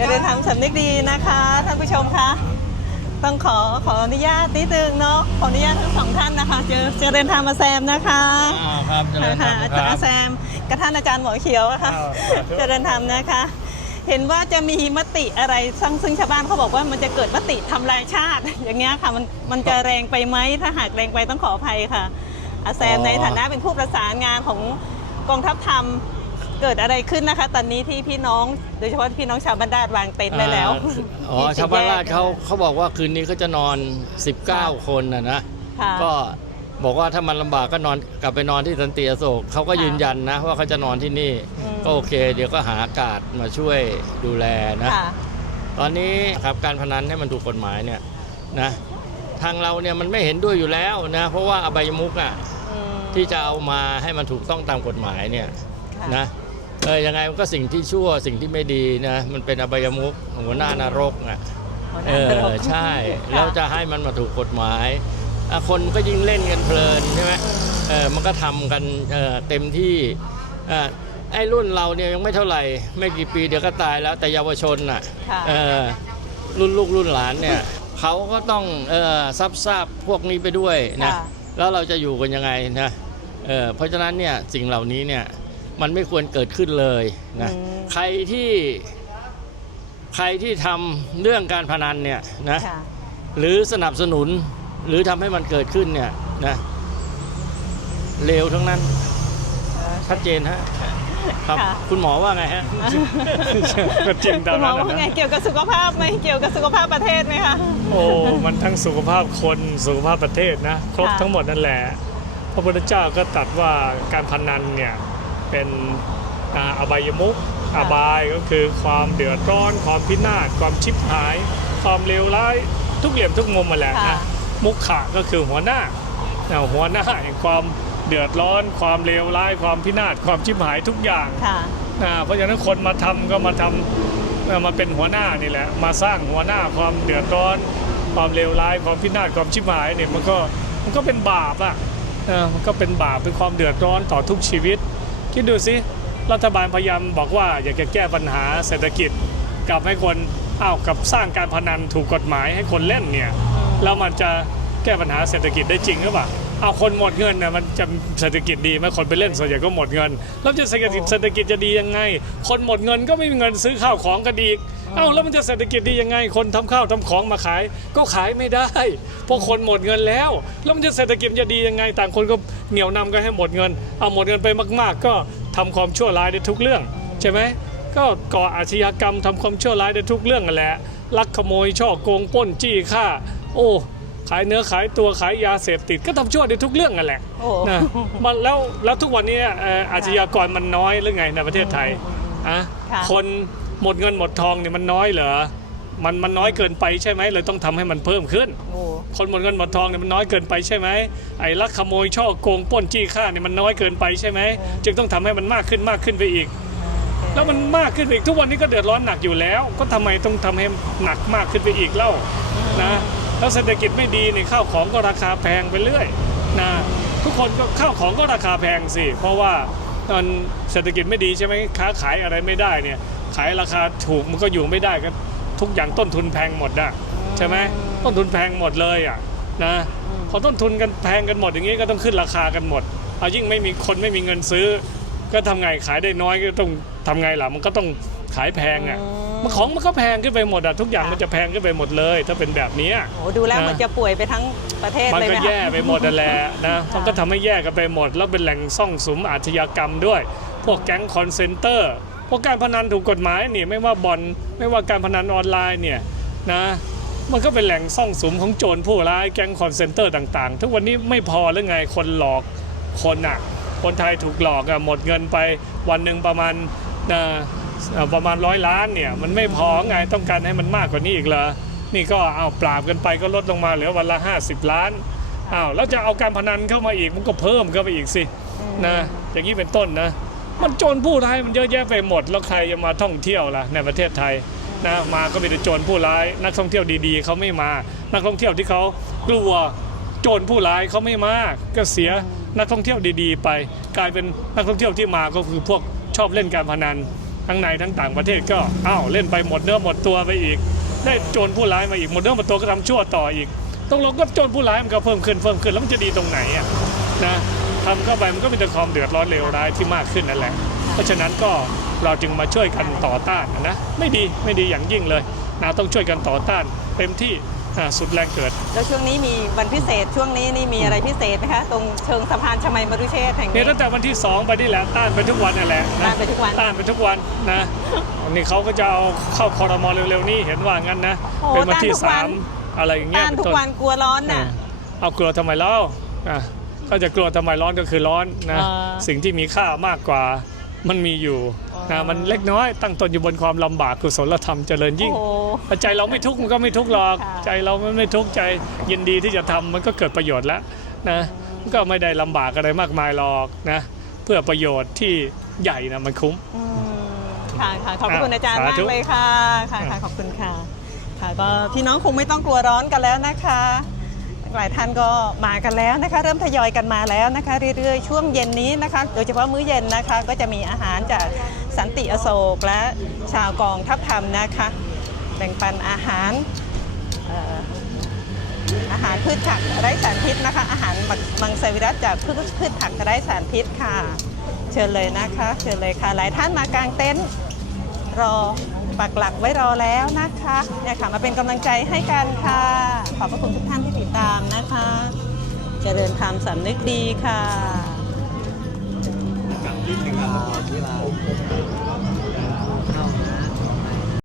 จะเดินทางสำนึกดีนะคะท่านผู้ชมคะต้องขอขออนุญาตนิดนึงเนาะขออนุญาตทั้งสองท่านนะคะ เจอเจอเดินทางมาแซมนะคะอ่าครับเจริญธรค่ะรมอาคจารรับย์แซมกับท่านอาจารย์หมอเขียวอะค่ะอ้าวสาธุ เจริญธรรมนะคะ เห็นว่าจะมีมติอะไรซึ่งซึ่งชาวบ้านเขาบอกว่ามันจะเกิดมติทำลายชาติ อย่างเงี้ยค่ะมันมันจะแรงไปไหมถ้าหากแรงไปต้องขออภัยค่ะอาแซมในฐานะเป็นผู้ประสานงานของกองทัพธรรม เกิดอะไรขึ้นนะคะ ตอนนี้ที่พี่น้องโดยเฉพาะพี่น้องชาวบ้านดาดวางเต็นท์ไว้แล้วอ๋อที่ชาวบ้านราชสี่แยก เขาเขาบอกว่าคืนนี้เขาจะนอน 19 คนนะนะค่ะ ก็บอกว่าถ้ามันลำบากก็นอนกลับไปนอนที่สันติอโศกเขาก็ค่ะยืนยันนะว่าเขาจะนอนที่นี่อืม ก็โอเค เดี๋ยวก็หาอากาศมาช่วยดูแลนะ ค่ะ ตอนนี้ครับการพนันให้มันถูกกฎหมายเนี่ยนะทางเราเนี่ยมันไม่เห็นด้วยอยู่แล้วนะเพราะว่าอบายมุกอะอืมที่จะเอามาให้มันถูกต้องตามกฎหมายเนี่ยค่ะ นะ เออยังไงมันก็สิ่งที่ชั่วสิ่งที่ไม่ดีนะมันเป็นอบายมุกหัวหน้านรกอะหัวหเอน้าอตลกใช่ค่แล้วจะให้มันมาถูกกฎหมายอะคนก็ยิ่งเล่นกันเพลินใช่ไหมเออมันก็ทำกันเออเต็มที่อะไอ้รุ่นเราเนี่ยยังไม่เท่าไหร่ ไม่กี่ปีเดี๋ยวก็ตายแล้วแต่เยาวชนน่ะค่ะเออรุ่นลูกรุ่นหลานเนี่ยเขาก็ต้องเออซับซาบพวกนี้ไปด้วยนะค่ะแล้วเราจะอยู่กันยังไงนะเออเพราะฉะนั้นเนี่ยสิ่งเหล่านี้เนี่ย มันไม่ควรเกิดขึ้นเลยนะอืม ใครที่ใครที่ทำเรื่องการพนันเนี่ยนะ ค่ะ หรือสนับสนุนหรือทำให้มันเกิดขึ้นเนี่ยนะเลวทั้งนั้นชัดเจนฮะครับ ค่ะ คุณหมอว่าไงฮะ ก็จริงตาคุมณหมอนั้นว่านะไงเกี่ยวกับสุขภาพไหมเกี่ยวกับสุขภาพประเทศไหมคะ โอ้มันทั้งสุขภาพคนสุขภาพประเทศนะครบค่ะ ทั้งหมดนั่นแหละ พระพุทธเจ้าก็ตรัสว่าการพนันเนี่ย เป็นอ่าอบายมุขอบายก็คือความเดือดร้อน ความพินาศความชิบหาย ความเลวร้ายทุกเหลี่ยมทุกมุมมาแหละค่ะนะมุขะก็คือหัวหน้าอ่าหัวหน้าแห่งความเดือดร้อน ความเลวร้าย ความพินาศความชิบหายทุกอย่างค่ะอ่าเพราะฉะนั้นคนมาทำก็มาทำเอ่อมาเป็นหัวหน้านี่แหละ มาสร้างหัวหน้าความเดือดร้อน ความเลวร้ายความพินาศความชิบหายเนี่ยมันก็มันก็เป็นบาปอะเออมันก็เป็นบาปเป็นความเดือดร้อนต่อทุกชีวิต คิดดูสิรัฐบาลพยายามบอกว่าอยากจะแก้ปัญหาเศรษฐกิจกับให้คนอ้าวกับสร้างการพนันถูกกฎหมายให้คนเล่นเนี่ยแล้วมันจะแก้ปัญหาเศรษฐกิจได้จริงหรือเปล่า เอาคนหมดเงินนะมันจะเศรษฐกิจดีไหมคนไปเล่นส่วนใหญ่ก็หมดเงิน แล้วจะเศรษฐกิจเศรษฐกิจจะดียังไง คนหมดเงินก็ไม่มีเงินซื้อข้าวของกันอีกเอ้าแล้วมันจะเศรษฐกิจดียังไง คนทำข้าวทำของมาขาย ก็ขายไม่ได้เพราะคนหมดเงินแล้ว แล้วมันจะเศรษฐกิจจะดียังไง ต่างคนก็เหนี่ยวนำกันให้หมดเงิน เอาหมดเงินไปมาก ๆ ก็ทำความชั่วร้ายได้ทุกเรื่องใช่ไหมก็ก่ออาชญากรรมทำความชั่วร้ายได้ทุกเรื่องนั่นแหละลักขโมยช่อโกงปล้นจี้ฆ่า โอ้ายเนื้อขายตัวขายยาเสพติดก็ทำชั่วได้ทุกเรื่องนั่นแหละโอ้นะมันแล้วแล้วทุกวันนี้เอ่ออาชญากรมันน้อยหรือไงในประเทศไทยอะค่ะคนหมดเงินหมดทองเนี่ยมันน้อยเหรอมันมันน้อยเกินไปใช่ไหมเลยต้องทำให้มันเพิ่มขึ้นโอ้คนหมดเงินหมดทองเนี่ยมันน้อยเกินไปใช่ไหมไอ้ลักขโมยช่อโกงปล้นจี้ฆ่าเนี่ยมันน้อยเกินไปใช่ไหมจึงต้องทำให้มันมากขึ้นมากขึ้นไปอีก แล้วมันมากขึ้นไปอีกทุกวันนี้ก็เดือดร้อนหนักอยู่แล้ว ก็ทำไมต้องทำให้หนักมากขึ้นไปอีกเล่านะ แล้วเศรษฐกิจไม่ดีนี่ข้าวของก็ราคาแพงไปเรื่อยนะทุกคนก็ข้าวของก็ราคาแพงสิ เพราะว่าตอนเศรษฐกิจไม่ดีใช่ไหมค้าขายอะไรไม่ได้เนี่ยขายราคาถูกมันก็อยู่ไม่ได้ก็ทุกอย่างต้นทุนแพงหมดอะใช่ไหมต้นทุนแพงหมดเลยอะนะพอต้นทุนกันแพงกันหมดอย่างนี้ก็ต้องขึ้นราคากันหมดเอายิ่งไม่มีคนไม่มีเงินซื้อ ก็ทำไงขายได้น้อยก็ต้องทำไงล่ะมันก็ต้องขายแพงอะ มันของมันก็แพงขึ้นไปหมดอะทุกอย่างมันจะแพงขึ้นไปหมดเลย ถ้าเป็นแบบนี้โหดูแล้วนะเหมันจะป่วยไปทั้งประเทศมันเลยก็ไหมคะแย่ไปหมดนั่นแหละนะมันก็ทำให้แย่กันไปหมด แล้วเป็นแหล่งซ่องสุมอาชญากรรมด้วย พวกแก๊งคอนเซนเตอร์พวกการพนันถูกกฎหมายนี่ไม่ว่าบอลไม่ว่าการพนันออนไลน์เนี่ยนะมันก็เป็นแหล่งซ่องสุมของโจรผู้ร้ายแก๊งคอนเซนเตอร์ต่างๆ ทุกวันนี้ไม่พอหรือไงคนหลอกคนอะคนไทยถูกหลอกอะหมดเงินไปวันหนึ่งประมาณนะเอ่อ ประมาณร้อยล้านเนี่ย มันไม่พอไงต้องการให้มันมากกว่านี้อีกเหรอนี่ก็เอาปราบกันไปก็ลดลงมาเหลือวันละ 50 ล้านอ้าวแล้วจะเอาการพนันเข้ามาอีกมันก็เพิ่มเข้าไปอีกสินะอย่างนี้เป็นต้นนะ มันโจรผู้ร้ายมันเยอะแยะไปหมด แล้วใครจะมาท่องเที่ยวล่ะในประเทศไทยนะมาก็มีแต่โจรผู้ร้าย นักท่องเที่ยวดีๆเขาไม่มา นักท่องเที่ยวที่เขากลัวโจรผู้ร้ายเขาไม่มาก็เสียนักท่องเที่ยวดีๆ ไป กลายเป็นนักท่องเที่ยวที่มาก็คือพวกชอบเล่นการพนัน ทั้งในทั้งต่างประเทศก็อ้าวเล่นไปหมดเนื้อหมดตัวไปอีก ได้โจรผู้ร้ายมาอีกหมดเนื้อหมดตัวก็ทำชั่วต่ออีกต้องลงก็โจรผู้ร้ายมันก็เพิ่มขึ้นเพิ่มขึ้นแล้วมันจะดีตรงไหนอะนะทำเข้าไปมันก็มีแต่ความเดือดร้อนเลวร้ายที่มากขึ้นนั่นแหละ เพราะฉะนั้นก็เราจึงมาช่วยกันต่อต้านนะไม่ดีไม่ดีอย่างยิ่งเลยนะต้องช่วยกันต่อต้านเต็มที่ อ่าสุดแรงเกิดแล้วช่วงนี้มีวันพิเศษช่วงนี้นี่มีอะไรพิเศษไหมคะตรงเชิงสะพานชมัยมรุเชษฐ์แห่งเนี่นี้ยตั้งแต่วันที่ 2 ไปนี่แหละต้านไปทุกวันนั่นแหละะต้านไปทุกวัน ต้านไปทุกวันนะนี่เขาก็จะเอาเข้าคอรมอเร็วๆนี้เห็นว่างั้นนะโอ้เป็นวันที่ต้านทุกวัน สามอะไรอย่างเงี้ยต้านทุกเป็วันกลัวร้อนเอน่ะอเอากลัวทำไมเล่าอะก็จะกลัวทำไมร้อนก็คือร้อนนะอ่า สิ่งที่มีค่ามากกว่า มันมีอยู่อ๋อนะมันเล็กน้อยตั้งตนอยู่บนความลำบากกุศลธรรมเจริญยิ่ง โอ้โหถ้าใจเราไม่ทุกข์มันก็ไม่ทุกข์หรอก ค่ะ ใจเรามันไม่ทุกข์ใจยินดีที่จะทำมันก็เกิดประโยชน์แล้วนะก็ไม่ได้ลำบากอะไรมากมายหรอกนะเพื่อประโยชน์ที่ใหญ่นะมันคุ้ม อืมค่ะค่ะขอบคุณอะอาจารย์สาธุมากเลยค่ะค่ะค่ะขอบคุณค่ะ ค่ะก็พี่น้องคงไม่ต้องกลัวร้อนกันแล้วนะคะ หลายท่านก็มากันแล้วนะคะ เริ่มทยอยกันมาแล้วนะคะ เรื่อยๆ ช่วงเย็นนี้นะคะ โดยเฉพาะมื้อเย็นนะคะ ก็จะมีอาหารจากสันติอโศกและชาวกองทัพธรรมนะคะแบ่งปันอาหารเอ่ออาหารพืชผักไร้สารพิษนะคะ อาหารมังสวิรัตจากพืชพืชผักไร้สารพิษค่ะ เชิญเลยนะคะ เชิญเลยค่ะ หลายท่านมากางเต็นท์รอ ปักหลักไว้รอแล้วนะคะเนี่ยค่ะมาเป็นกำลังใจให้กันค่ะ ขอบพระคุณทุกท่านที่ติดตามนะคะเจริญธรรมสำนึกดีค่ะเวลา